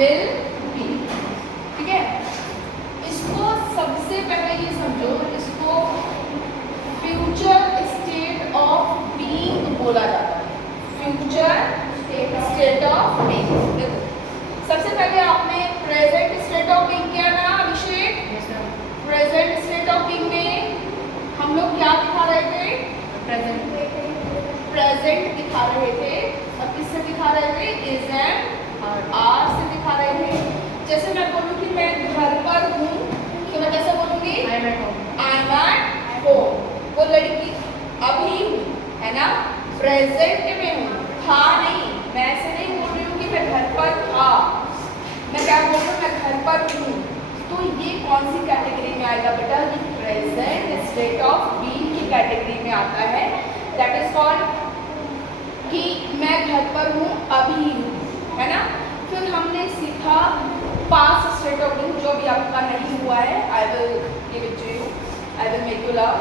Will be. ठीक है, इसको सबसे पहले ये समझो, इसको फ्यूचर स्टेट ऑफ बीइंग बोला जाता है। Future state of being. देखो सबसे पहले आपने प्रेजेंट स्टेट ऑफ बीइंग किया ना अभिषेक। प्रेजेंट स्टेट ऑफ बीइंग में हम लोग क्या दिखा रहे थे? प्रेजेंट दिखा रहे थे। और किससे दिखा रहे थे? इज एंड आर से दिखा रहे थे। जैसे मैं बोलूँ कि मैं घर पर हूँ, तो मैं कैसे बोलूँगी? I am at home. वो लड़की अभी हूँ, है ना, प्रेजेंट में हूँ, था नहीं। मैं ऐसे नहीं बोल रही हूँ कि मैं घर पर था, मैं क्या बोल रही हूँ? मैं घर पर हूँ। तो ये कौन सी कैटेगरी में आएगा बेटा? ये प्रेजेंट स्टेट ऑफ बीइंग की कैटेगरी में आता है। दैट इज कॉल्ड कि मैं घर पर हूँ, अभी हूँ, है ना। फिर हमने सीखा पास्ट स्टेट ऑफ बीइंग, जो भी आपका नहीं हुआ है। I will give it to you, I will make you love.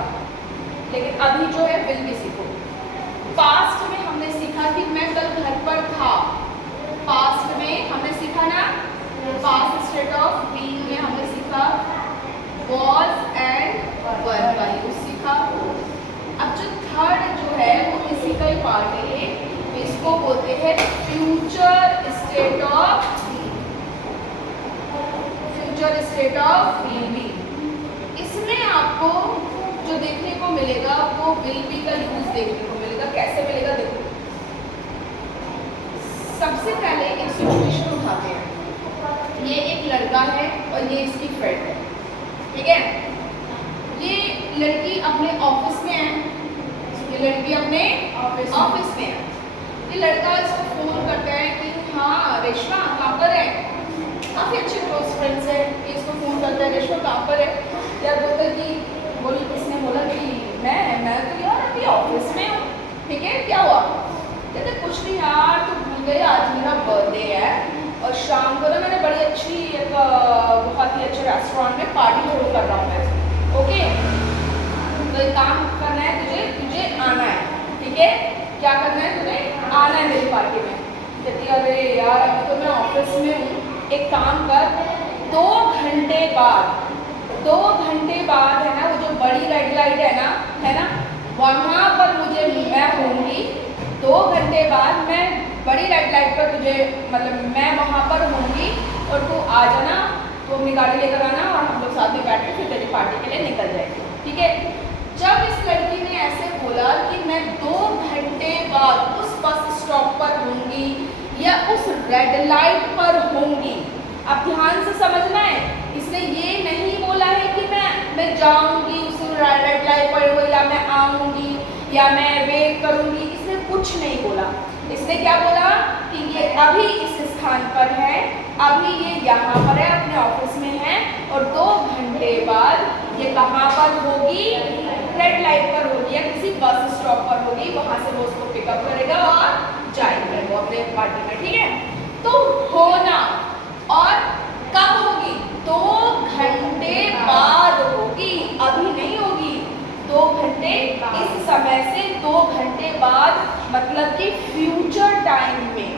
लेकिन अभी जो है विल भी सीखो। पास्ट में हमने सीखा कि मैं कल घर पर था। पास्ट में हमने सीखा ना, पास्ट स्टेट ऑफ बीइंग में हमने सीखा was एंड वर का यूज सीखा। अब जो थर्ड जो है वो इसी का ही पार्ट है। ये इसको बोलते हैं फ्यूचर स्टेट ऑफ बीइंग। इसमें आपको जो देखने को मिलेगा वो विल बी का यूज देखने को मिलेगा। कैसे मिलेगा? देखो सबसे पहले एक सिचुएशन उठाते हैं। ये एक लड़का है और ये इसकी फ्रेंड है, ठीक है। ये लड़की अपने ऑफिस में है, ये लड़की अपने ऑफिस में है। ये लड़का इसको फोन करता है कि हाँ रेशमा कहाँ पर है। काफ़ी अच्छे क्लोज फ्रेंड्स है। ये इसको फोन करता है, रेशमा कहाँ पर है। यार बोलता है कि बोली, इसने बोला कि मैं तो यार अभी ऑफिस में हूँ। ठीक है, क्या हुआ? कहते कुछ नहीं यार, तो भूल गई आज मेरा बर्थडे है और शाम को ना मैंने बड़ी अच्छी एक बहुत ही अच्छे रेस्टोरेंट में पार्टी थ्रो कर रहा हूँ मैं। ओके, तो एक काम करना है तुझे आना है। ठीक है, क्या करना है? तुझे आना है मेरी पार्टी में। कहती अरे यार अभी तो मैं ऑफिस में हूँ, एक काम कर 2 घंटे बाद है ना, वो जो बड़ी रेड लाइट है ना, वहाँ पर मुझे मैं होंगी। 2 घंटे बाद मैं बड़ी रेड लाइट पर तुझे मतलब मैं वहाँ पर होंगी और तू आ जाना। तो अपनी गाड़ी लेकर आना और हम लोग साथ में बैठ के फिर तेरी पार्टी के लिए निकल जाएंगे। ठीक है। जब इस लड़की ने ऐसे बोला कि मैं 2 घंटे बाद उस बस स्टॉप पर होंगी या उस रेड लाइट पर होंगी, अब ध्यान से समझना है। इसने ये नहीं बोला है कि मैं जाऊंगी उस रेड लाइट पर या मैं आऊंगी या मैं वेट करूंगी। इसने कुछ नहीं बोला। इसने क्या बोला कि ये अभी इस स्थान पर है, अभी ये यहाँ पर है, अपने ऑफिस में है और 2 घंटे बाद ये कहाँ पर होगी? रेड लाइट पर होगी या किसी बस स्टॉप पर होगी। वहाँ से वो उसको पिकअप करेगा और जाएंगे वो अपने पार्टी में। ठीक है, तो होना और कब होगी? 2 घंटे बाद होगी, अभी नहीं होगी। 2 घंटे इस समय से 2 घंटे बाद, मतलब कि फ्यूचर टाइम में।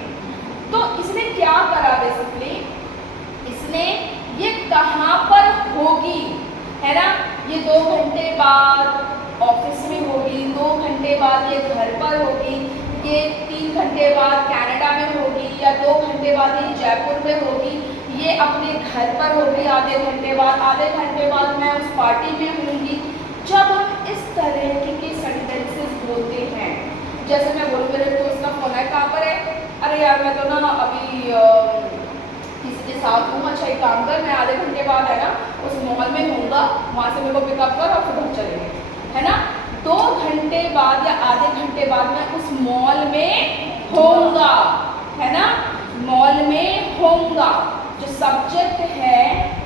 तो इसने क्या करा बेसिकली? इसने ये कहाँ पर होगी है ना, ये 2 घंटे बाद ऑफिस में होगी, 2 घंटे बाद ये घर पर होगी, ये 3 घंटे बाद कनाडा में होगी या 2 घंटे बाद ये जयपुर में होगी, ये अपने घर पर होगी आधे घंटे बाद मैं उस पार्टी में होंगी। जब हम इस तरह के सेंटेंसेस बोलते हैं, जैसे मैं बोलूँ मेरे दोस्त का फोन है, कहाँ पर है? अरे यार मैं तो ना अभी किसी के साथ हूँ। अच्छा एक काम कर, मैं आधे घंटे बाद है ना उस मॉल में होऊंगा, वहाँ से मेरे को पिकअप कर और फिर घर चलेंगे, है ना। 2 घंटे बाद या आधे घंटे बाद मैं उस मॉल में होऊंगा, है ना, मॉल में होऊंगा। जो सब्जेक्ट है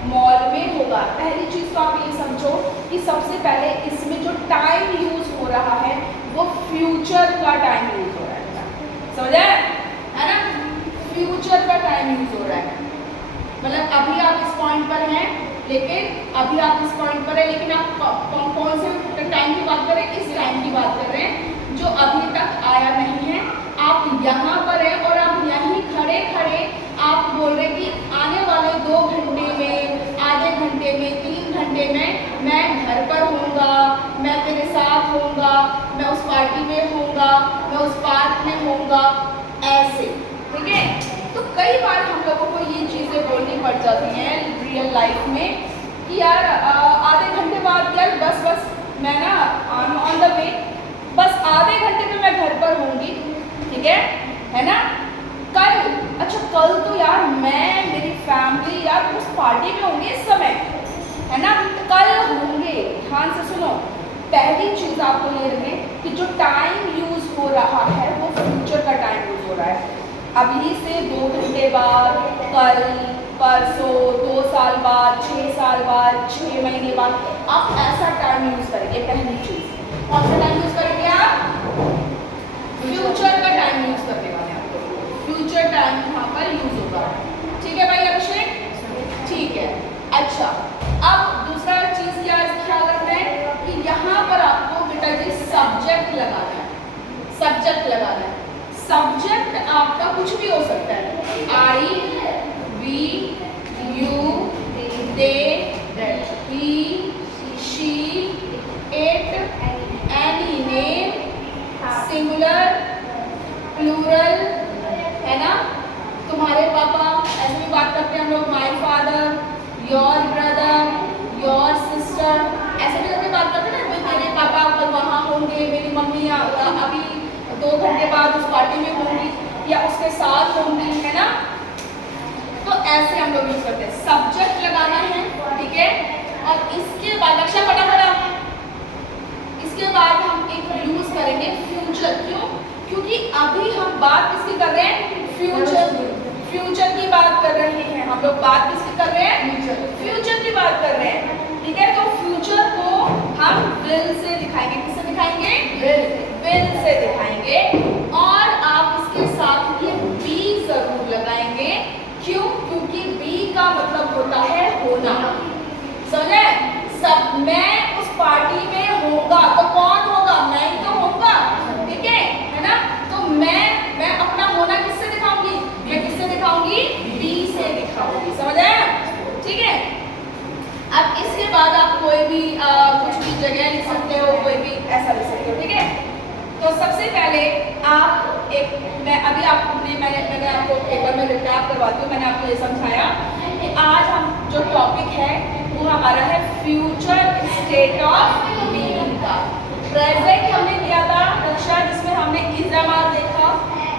मॉल में होगा। पहली चीज तो आप ये समझो कि सबसे पहले इसमें जो टाइम यूज हो रहा है वो फ्यूचर का टाइम यूज हो रहा है। समझ आया है ना? फ्यूचर का टाइम यूज हो रहा है, मतलब अभी आप इस पॉइंट पर हैं, लेकिन अभी आप इस पॉइंट पर है, लेकिन आप कौन से टाइम की बात कर रहे हैं? इस टाइम की बात कर रहे हैं जो अभी तक आया नहीं है। आप यहाँ पर हैं और आप यहीं खड़े खड़े आप बोल रहे कि साथ होऊंगा, मैं उस पार्टी में होऊंगा, मैं उस पार्क में होऊंगा, ऐसे, ठीक है। तो कई बार हम लोगों को ये चीज़ें बोलनी पड़ जाती हैं रियल लाइफ में कि यार आधे घंटे बाद यार बस मैं ना ऑन द वे, बस आधे घंटे में मैं घर पर होंगी, ठीक है ना। कल, अच्छा कल तो यार मैं मेरी फैमिली यार उस पार्टी में होंगे इस समय, है ना, कल होंगे। ध्यान से सुनो, पहली चीज़ आपको ये रहे कि जो टाइम यूज़ हो रहा है वो फ्यूचर का टाइम यूज़ हो रहा है। अभी से 2 घंटे बाद, कल, परसों, 2 साल बाद, 6 साल बाद, 6 महीने बाद आप ऐसा टाइम यूज़ करेंगे। पहली चीज़ कौन सा टाइम यूज़ करेंगे आप? फ्यूचर का टाइम यूज़ करने वाले हैं आपको, फ्यूचर टाइम यहाँ पर यूज़ होगा, ठीक है भाई अभिषेक? ठीक है। अच्छा, अब दूसरा चीज़ क्या ख्याल रखना है कि यहाँ पर आपको बेटा जी सब्जेक्ट लगाना है, सब्जेक्ट लगाना है। सब्जेक्ट आपका कुछ भी हो सकता है, I, we, you, they, he, she, it, any name, singular, plural, है ना। तुम्हारे पापा, ऐसे भी बात करते हैं हम लोग, my father, your brother, your sister, ऐसे भी करके बात करते हैं ना। मेरे पापा कल वहाँ होंगे, मेरी मम्मी अभी 2 घंटे बाद उस पार्टी में होंगी या उसके साथ होंगी, है ना। तो ऐसे हम लोग यूज करते हैं, सब्जेक्ट लगाना है, ठीक है। और इसके बाद लक्ष्य फटाफट, इसके बाद हम एक यूज करेंगे फ्यूचर। क्यों? क्योंकि अभी हम बात किसकी कर रहे हैं? फ्यूचर की बात कर रहे हैं हम लोग। बात किसकी कर रहे हैं? फ्यूचर की बात कर रहे हैं, ठीक है। तो फ्यूचर को हम विल से दिखाएंगे। किससे दिखाएंगे? विल से दिखाएंगे। और आप इसके साथ ये बी जरूर लगाएंगे। क्यों? क्योंकि बी का मतलब होता है होना, समझे? सब मैं उस पार्टी में होगा, तो कौन होगा? मैं ही तो होगा, ठीक है ना। तो मैं अपना होना किससे दिखाऊंगी? मैं किससे दिखाऊंगी? बी से दिखाऊंगी, समझ आया? ठीक है। अब इसके बाद आप कोई भी कुछ भी जगह लिख सकते हो, कोई भी ऐसा लिख सकते हो, ठीक है। तो सबसे पहले आप मैंने आपको एक बार मैं रिकैप करवाती हूँ। मैंने आपको ये समझाया कि आज हम जो टॉपिक है वो हमारा है फ्यूचर स्टेट ऑफ बीइंग का। प्रेजेंट हमने किया था कक्षा जिसमें हमने इज़ामात देखा,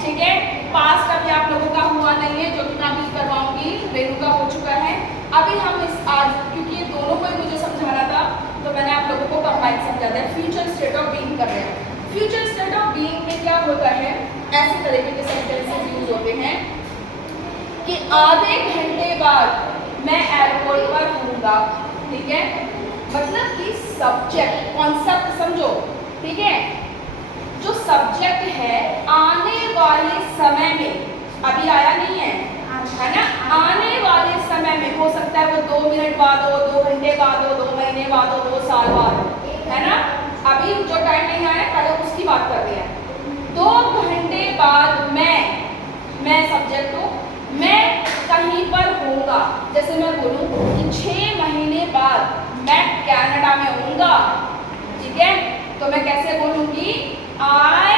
ठीक है। पास्ट अभी आप लोगों का हुआ नहीं है, जो कि मैं अभी करवाऊंगी, रेनू का हो चुका है। अभी हम आज क्योंकि ये दोनों को ही मुझे समझाना था तो मैंने आप लोगों को कंबाइन समझा दिया। फ्यूचर स्टेट ऑफ बीइंग कर रहे हैं। फ्यूचर स्टेट ऑफ बीइंग में क्या होता है, ऐसे तरीके के सेंटेंसेस यूज होते हैं कि आधे घंटे बाद मैं एयरपोर्ट पर होऊंगा, ठीक है। मतलब कि सब्जेक्ट, कॉन्सेप्ट समझो, ठीक है। जो सब्जेक्ट है आने वाले समय में, अभी आया नहीं है ना, आने वाले समय में हो सकता है वो 2 मिनट बाद हो, 2 घंटे बाद हो, 2 महीने बाद हो, 2 साल बाद हो, है ना। अभी जो टाइम नहीं आया पहले उसकी बात कर रहे हैं। 2 घंटे बाद मैं सब्जेक्ट हूँ, मैं कहीं पर होऊंगा। जैसे मैं बोलूँ कि 6 महीने बाद मैं कनाडा में होऊंगा, ठीक है। तो मैं कैसे बोलूँगी? I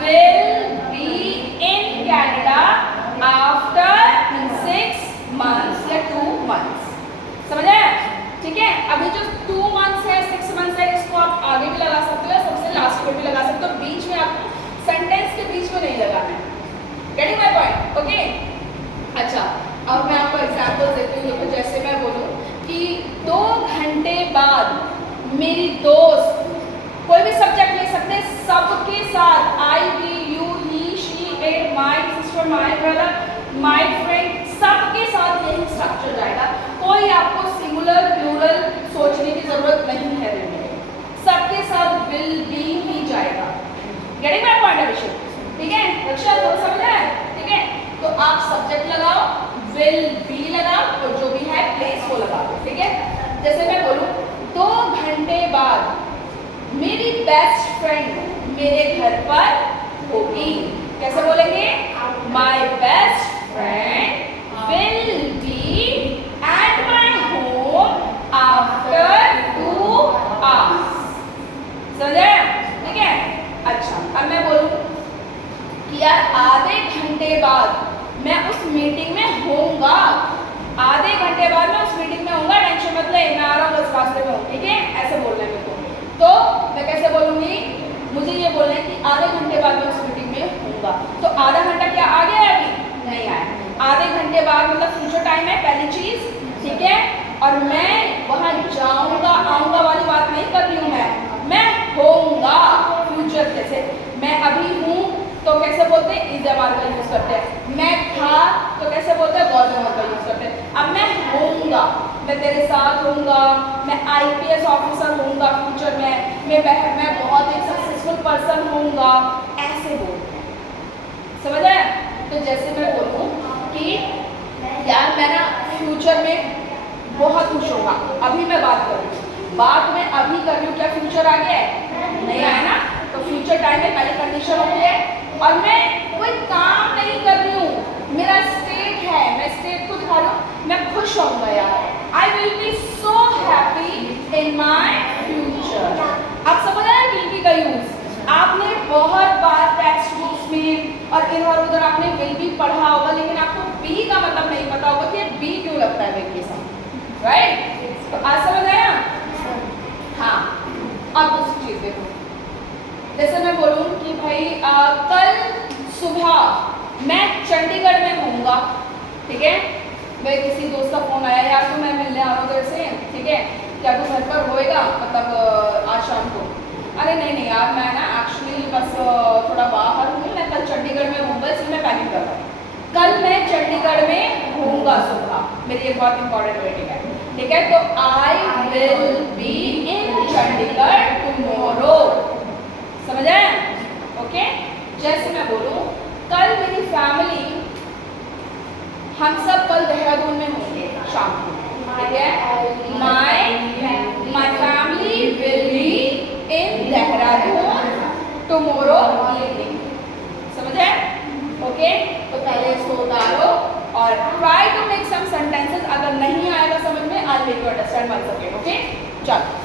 will be in Canada after 6 months या 2 months, समझ आया? ठीक है। अभी जो 2 months है, 6 months है, इसको आप आगे भी लगा सकते हो, सबसे लास्ट में भी लगा सकते हो। बीच में आपको सेंटेंस के बीच में नहीं लगाना है। Getting my point? ओके। अच्छा, अब मैं आपको एग्जाम्पल देती हूँ। देखो, जैसे मैं बोलूँ कि 2 घंटे बाद मेरी दोस्त, कोई भी सब्जेक्ट ले सकते हैं, सबके साथ I, we, you, he, she, it, my sister, my brother, my friend, सबके साथ यही स्ट्रक्चर जाएगा। कोई आपको सिंगुलर प्लूरल सोचने की जरूरत नहीं है। सबके साथ विल बी ही जाएगा। गेटिंग माय पॉइंट अभिषेक? ठीक है, रक्षा तो समझ आया? ठीक है। तो आप सब्जेक्ट लगाओ, विल बी लगाओ, और जो भी है प्लेस को लगाओ, ठीक है। जैसे मैं बोलूँ 2 घंटे बाद मेरी बेस्ट फ्रेंड मेरे घर पर होगी, कैसे बोलेंगे? My best friend will be at my home after 2 hours, समझे? घंटे बाद मैं उस मीटिंग में हूँगा, टेंशन मत ले, मैं आ रहा हूँ, बस रास्ते में हूँ, ठीक है, ऐसे बोलना है मेरे को। तो मैं कैसे बोलूँगी, मुझे ये बोलना है कि आधे घंटे बाद मैं उस मीटिंग में हूँगा। तो आधा घंटा क्या आ गया है अभी? नहीं आया। आधे घंटे बाद मतलब फ्यूचर टाइम है पहली चीज़, ठीक है। और मैं वहाँ जाऊँगा आऊँगा वाली बात नहीं कर रही हूँ, मैं होऊंगा फ्यूचर। जैसे मैं अभी हूँ तो कैसे बोलते हैं, इज एम आर का यूज करते हैं। मैं था तो कैसे बोलते हैं, वॉज एम आर का यूज करते हैं। अब मैं होऊंगा, मैं तेरे साथ होऊंगा, मैं IPS ऑफिसर होऊंगा फ्यूचर में, मैं बहुत एक सक्सेसफुल पर्सन होऊंगा, ऐसे बोलते हैं, समझ आया। तो जैसे मैं बोलूँ कि यार मैं ना फ्यूचर में बहुत खुश होगा, अभी मैं बात कर रही हूँ, बात मैं अभी कर रही हूँ, क्या फ्यूचर आ गया है? नहीं आया ना। तो फ्यूचर टाइम में पहले कंडीशन होती है, और मैं कोई काम नहीं कर रही हूँ, मेरा स्टेट है, मैं स्टेट को दिखा रही हूँ, मैं खुश होऊंगा यार, I will be so happy in my future. आप समझ आए विल बी का यूज? आपने बहुत बार टेक्स्ट बुक्स में और इधर उधर आपने विल बी पढ़ा होगा, लेकिन आपको बी का मतलब नहीं पता होगा कि बी क्यों लगता है विल के साथ, राइट। तो आज समझ आया? हाँ। अब दूसरी चीज देखो, जैसे मैं बोलूँ कि भाई कल सुबह मैं चंडीगढ़ में होऊंगा, ठीक है। मेरे किसी दोस्त का फोन आया, यार तो मैं मिलने आ रहा हूँ तेरे से, ठीक है, क्या तू घर पर होएगा, मतलब आज शाम को? अरे नहीं यार, मैं ना एक्चुअली बस थोड़ा बाहर हूँ, मैं कल चंडीगढ़ में होऊंगा, इसलिए मैं पैकिंग कर रहा हूँ। कल मैं चंडीगढ़ में होऊंगा सुबह, मेरी एक बहुत इंपॉर्टेंट मीटिंग है, ठीक है। तो I will be in Chandigarh tomorrow, समझ आए? ओके। जैसे मैं बोलूँ कल मेरी फैमिली, हम सब कल देहरादून में होंगे शाम को, ठीक है। My family will be in Dehradun tomorrow evening, समझ आए? ओके। तो पहले इसको उतारो और try to make some sentences, अगर नहीं आएगा समझ में, I will understand one second, okay. चलो